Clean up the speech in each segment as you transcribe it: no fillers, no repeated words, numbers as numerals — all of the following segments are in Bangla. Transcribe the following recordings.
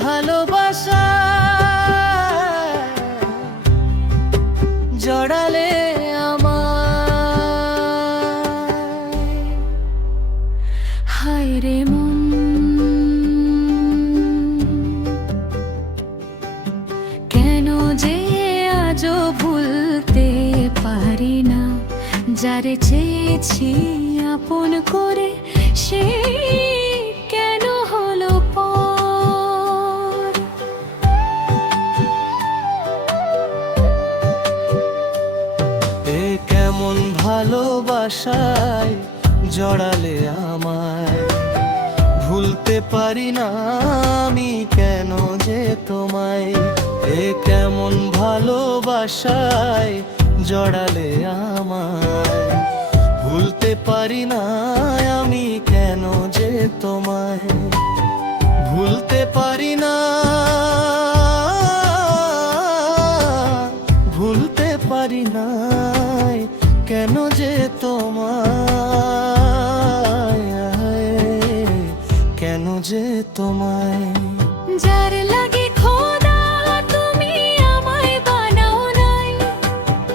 ভালোবাসা জড়ালে আমায়, হায় রে মন কেন যে আজও ভুলতে পারি না, যারে চেয়েছি আপন করে সে কেন হলো পর। এ কেমন ভালোবাসায় জড়ালে আমায়, ভুলতে পারি না আমি কেন যে তোমায়। এ কেমন ভালোবাসায় জড়ালে আমায়, ভুলতে পারি না আমি কেন যে তোমায়। ভুলতে পারি না, ভুলতে পারি না কেন যে তোমায়, কেন যে তোমায়। যার লাগে খোদা তুমি আমায় বানাও নাই,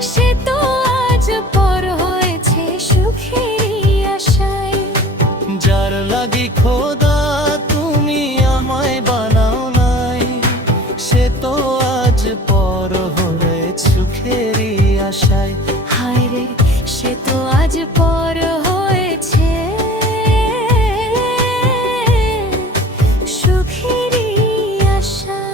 সে তো আজ পর হয়েছে সুখেরই আশায়। যার লাগি খোদা তুমি আমায় বানাও নাই, সে তো আজ পর হয়ে সুখেরই আশায়। হায় রে সে তো আজ পর হয়েছে সুখেরই আশায়।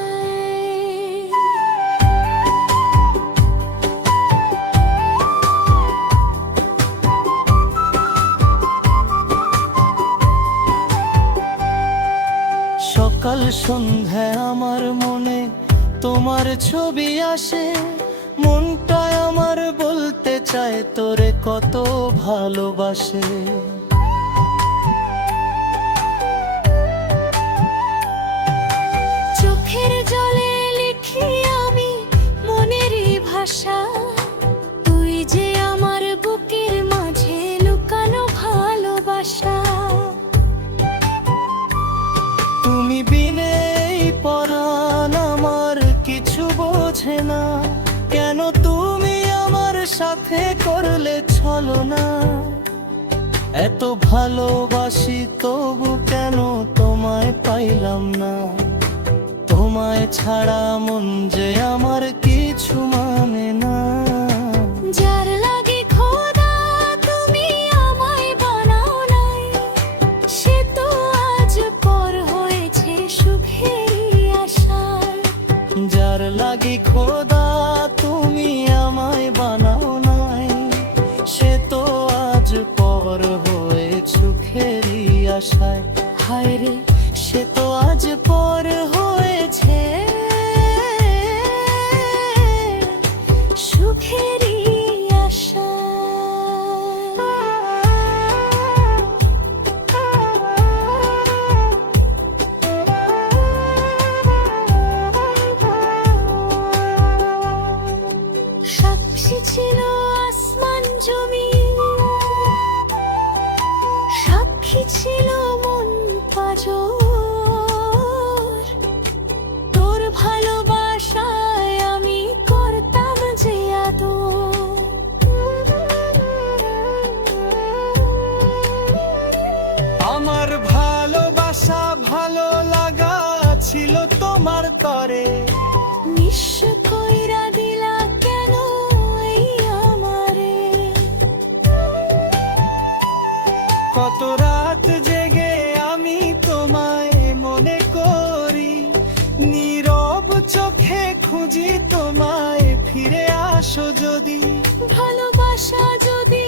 সকাল সন্ধ্যায় আমার মনে তোমার ছবি আসে, মনটায় আমার বলতে চায় তোরে কত ভালোবাসে। চোখের জলে লিখি আমি মনেরই ভাষা, তুই যে আমার বুকের মাঝে লুকানো ভালোবাসা। তুমি বিনে এই পরাণ আমার কিছু বোঝে না, কেন তুমি আমার সাথে করলে ছলনা। এত ভালোবাসি তবু কেন তোমায় পাইলাম না, তোমায় ছাড়া মন যে আমার কিছু মানে না। যার লাগে খোদা তুমি আমায় বানাও নাই, সে তো আজ পর হয়েছে সুখেরই আশায়। যার লাগি খোদা তুমি আমায় বানাও নাই, সে তো আজ পর হয়ে সুখেরই আশায়। হায় রে সে তো আজ পর হয়েছে সুখেরই আশায়। সাক্ষী ছিল আসমান জমি, সাক্ষী ছিল মন পাজর, তোর ভালোবাসায় আমি করতাম যে আদর। আমার ভালোবাসা ভালো লাগা ছিল তোমার তরে, নিঃস্ব কইরা দিলা কেন এই আমারে। কত রাত জেগে আমি তোমায় মনে করি, নীরব চোখে খুঁজি তোমায় ফিরে আসো যদি। ভালোবাসা যদি